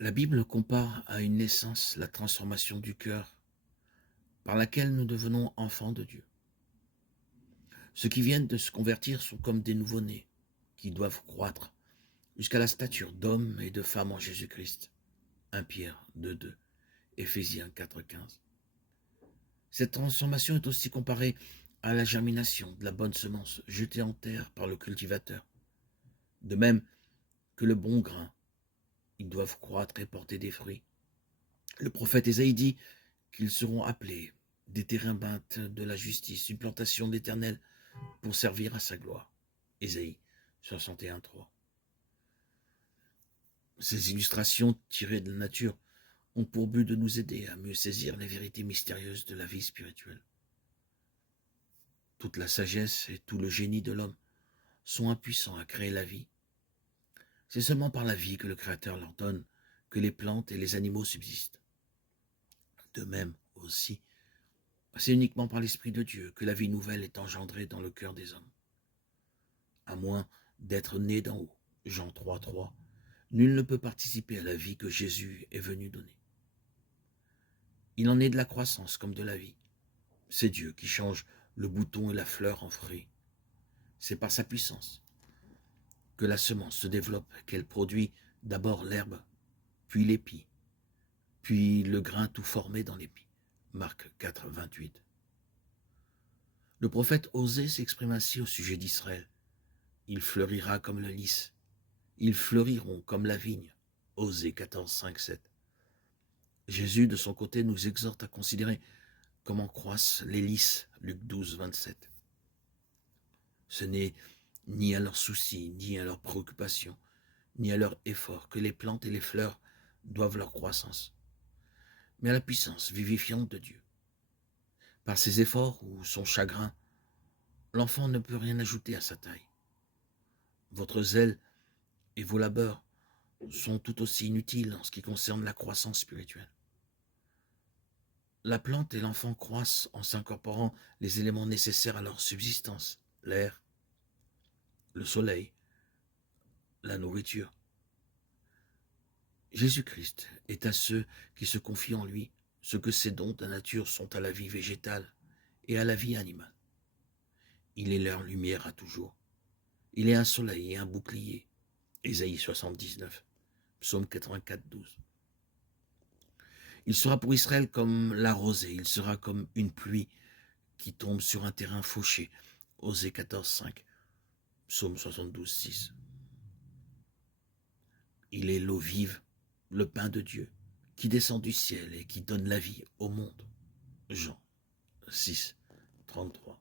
La Bible compare à une naissance la transformation du cœur par laquelle nous devenons enfants de Dieu. Ceux qui viennent de se convertir sont comme des nouveau-nés qui doivent croître jusqu'à la stature d'hommes et de femmes en Jésus-Christ. 1 Pierre 2,2, Éphésiens 4,15. Cette transformation est aussi comparée à la germination de la bonne semence jetée en terre par le cultivateur. De même que le bon grain, ils doivent croître et porter des fruits. Le prophète Ésaïe dit qu'ils seront appelés des térébintes de la justice, une plantation d'éternel pour servir à sa gloire. Ésaïe 61,3. Ces illustrations tirées de la nature ont pour but de nous aider à mieux saisir les vérités mystérieuses de la vie spirituelle. Toute la sagesse et tout le génie de l'homme sont impuissants à créer la vie. C'est seulement par la vie que le Créateur leur donne que les plantes et les animaux subsistent. De même aussi, c'est uniquement par l'Esprit de Dieu que la vie nouvelle est engendrée dans le cœur des hommes. À moins d'être né d'en haut, Jean 3,3, nul ne peut participer à la vie que Jésus est venu donner. Il en est de la croissance comme de la vie. C'est Dieu qui change le bouton et la fleur en fruit. C'est par sa puissance que la semence se développe, qu'elle produit d'abord l'herbe, puis l'épi, puis le grain tout formé dans l'épi. Marc 4,28. Le prophète Osée s'exprime ainsi au sujet d'Israël. Il fleurira comme le lys, ils fleuriront comme la vigne. Osée 14, 5, 7. Jésus, de son côté, nous exhorte à considérer comment croissent les lys. Luc 12, 27. Ce n'est ni à leurs soucis, ni à leurs préoccupations, ni à leurs efforts que les plantes et les fleurs doivent leur croissance, mais à la puissance vivifiante de Dieu. Par ses efforts ou son chagrin, l'enfant ne peut rien ajouter à sa taille. Votre zèle et vos labeurs sont tout aussi inutiles en ce qui concerne la croissance spirituelle. La plante et l'enfant croissent en s'incorporant les éléments nécessaires à leur subsistance, l'air, le soleil, la nourriture. Jésus-Christ est à ceux qui se confient en lui ce que ses dons de la nature sont à la vie végétale et à la vie animale. Il est leur lumière à toujours. Il est un soleil et un bouclier. Ésaïe 79, Psaume 84, 12. Il sera pour Israël comme la rosée, il sera comme une pluie qui tombe sur un terrain fauché. Osée 14, 5, Psaume 72, 6. Il est l'eau vive, le pain de Dieu, qui descend du ciel et qui donne la vie au monde. Jean 6, 33.